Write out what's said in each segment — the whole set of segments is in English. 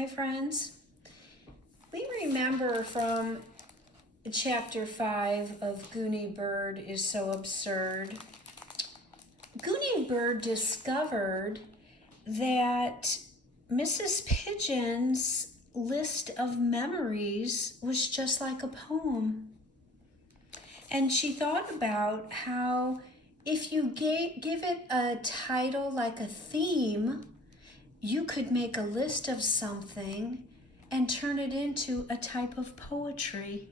Hi, friends. We remember from chapter 5 of Gooney Bird is so absurd. Gooney Bird discovered that Mrs. Pidgeon's list of memories was just like a poem. And she thought about how if you give it a title like a theme, you could make a list of something and turn it into a type of poetry.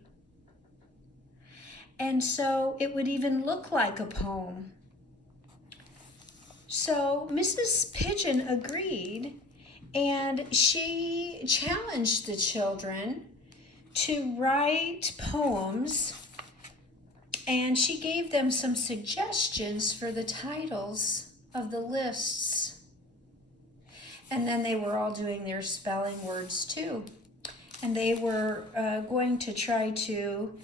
And so it would even look like a poem. So Mrs. Pidgeon agreed, and she challenged the children to write poems, and she gave them some suggestions for the titles of the lists. And then they were all doing their spelling words too. And they were going to try to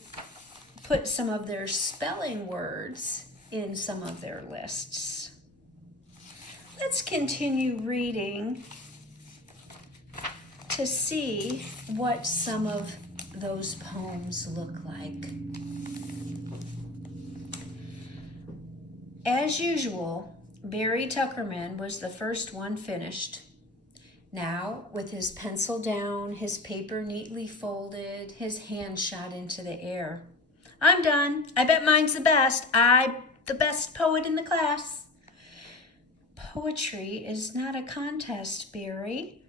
put some of their spelling words in some of their lists. Let's continue reading to see what some of those poems look like. As usual, Barry Tuckerman was the first one finished. Now, with his pencil down, his paper neatly folded, his hand shot into the air. I'm done. I bet mine's the best. I'm the best poet in the class. Poetry is not a contest, Barry,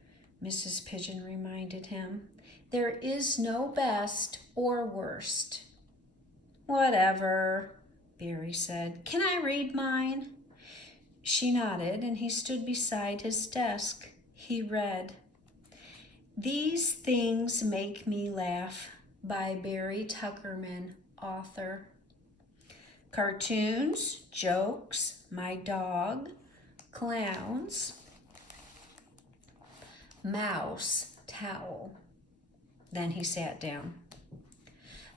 Mrs. Pidgeon reminded him. There is no best or worst. Whatever, Barry said. Can I read mine? She nodded, and he stood beside his desk. He read, These Things Make Me Laugh by Barry Tuckerman, author. Cartoons, jokes, my dog, clowns, mouse, towel. Then he sat down.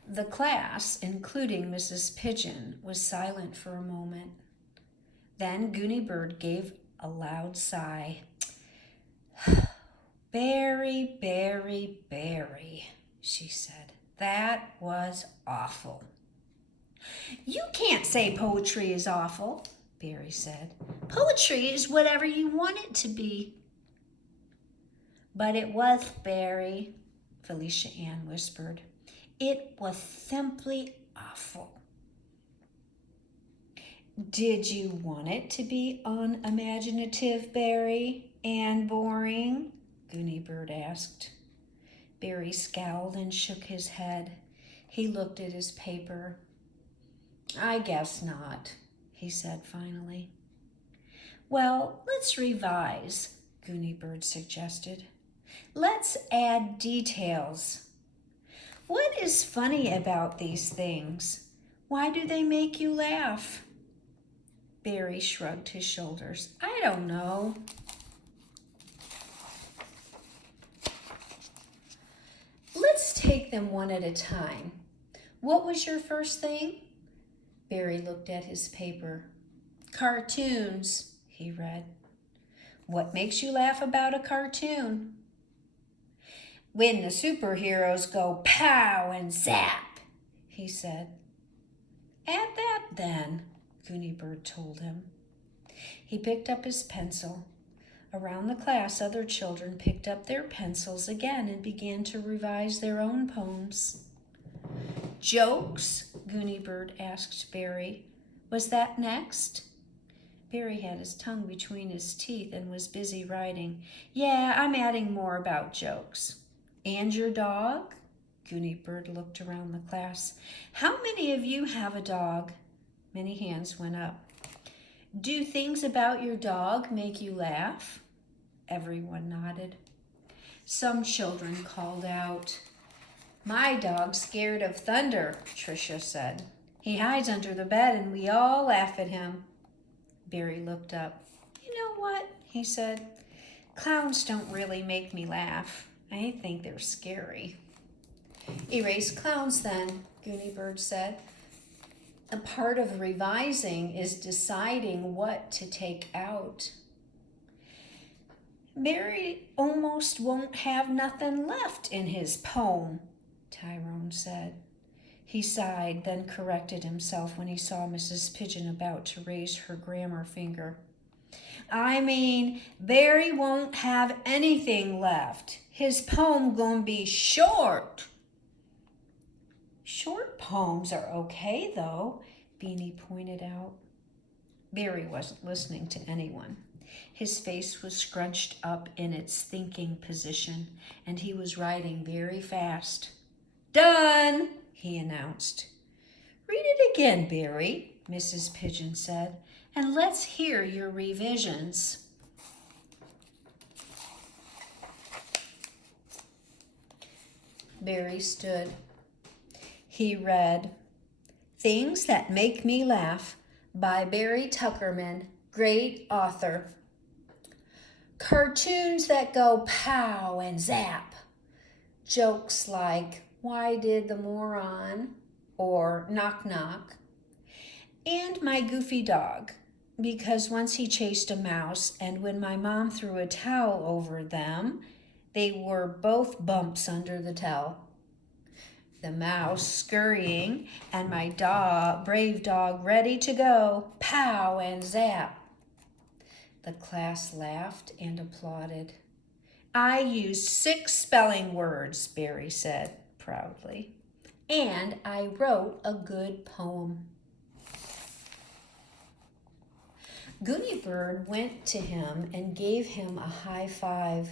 The class, including Mrs. Pidgeon, was silent for a moment. Then Gooney Bird gave a loud sigh. Barry, Barry, Barry, she said. That was awful. You can't say poetry is awful, Barry said. Poetry is whatever you want it to be. But it was, Barry, Felicia Ann whispered. It was simply awful. Did you want it to be unimaginative, Barry, and boring? Gooney Bird asked. Barry scowled and shook his head. He looked at his paper. I guess not, he said finally. Well, let's revise, Gooney Bird suggested. Let's add details. What is funny about these things? Why do they make you laugh? Barry shrugged his shoulders. I don't know. Let's take them one at a time. What was your first thing? Barry looked at his paper. Cartoons, he read. What makes you laugh about a cartoon? When the superheroes go pow and zap, he said. Add that then, Gooney Bird told him. He picked up his pencil. Around the class, other children picked up their pencils again and began to revise their own poems. Jokes? Gooney Bird asked Barry. Was that next? Barry had his tongue between his teeth and was busy writing. Yeah, I'm adding more about jokes. And your dog? Gooney Bird looked around the class. How many of you have a dog? Many hands went up. Do things about your dog make you laugh? Everyone nodded. Some children called out. My dog's scared of thunder, Tricia said. He hides under the bed and we all laugh at him. Barry looked up. You know what? He said. Clowns don't really make me laugh. I think they're scary. Erase clowns then, Gooney Bird said. A part of revising is deciding what to take out. Barry almost won't have nothing left in his poem, Tyrone said. He sighed, then corrected himself when he saw Mrs. Pidgeon about to raise her grammar finger. I mean, Barry won't have anything left. His poem gonna be short. Short poems are okay, though, Beanie pointed out. Barry wasn't listening to anyone. His face was scrunched up in its thinking position, and he was writing very fast. Done, he announced. Read it again, Barry, Mrs. Pidgeon said, and let's hear your revisions. Barry stood. He read, Things That Make Me Laugh by Barry Tuckerman, great author. Cartoons that go pow and zap. Jokes like, Why did the moron? Or knock knock. And my goofy dog, because once he chased a mouse, and when my mom threw a towel over them, they were both bumps under the towel. The mouse scurrying, and my brave dog ready to go, pow and zap. The class laughed and applauded. I used 6 spelling words, Barry said proudly, and I wrote a good poem. Gooney Bird went to him and gave him a high five.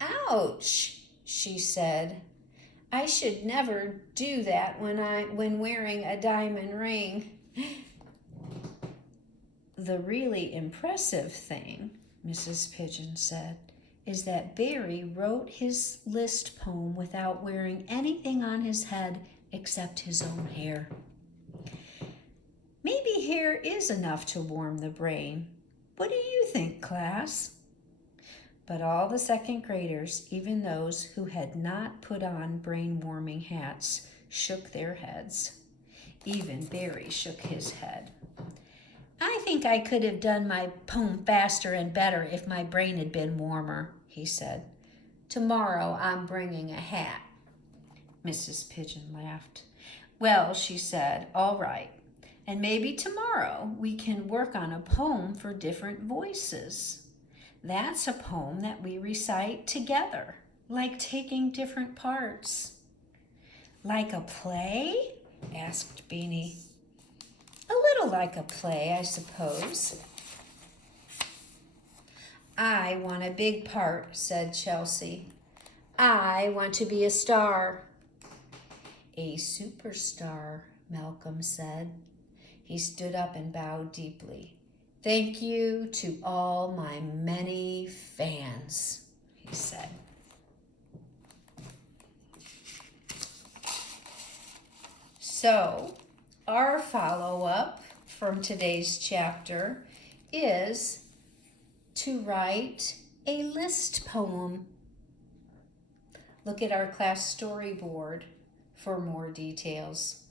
Ouch, she said. I should never do that when wearing a diamond ring. The really impressive thing, Mrs. Pidgeon said, is that Barry wrote his list poem without wearing anything on his head except his own hair. Maybe hair is enough to warm the brain. What do you think, class? But all the second graders, even those who had not put on brain-warming hats, shook their heads. Even Barry shook his head. I think I could have done my poem faster and better if my brain had been warmer, he said. Tomorrow I'm bringing a hat. Mrs. Pidgeon laughed. Well, she said, all right. And maybe tomorrow we can work on a poem for different voices. That's a poem that we recite together, like taking different parts. Like a play? Asked Beanie. A little like a play, I suppose. I want a big part, said Chelsea. I want to be a star. A superstar, Malcolm said. He stood up and bowed deeply. Thank you to all my many fans, he said. So, our follow-up from today's chapter is to write a list poem. Look at our class storyboard for more details.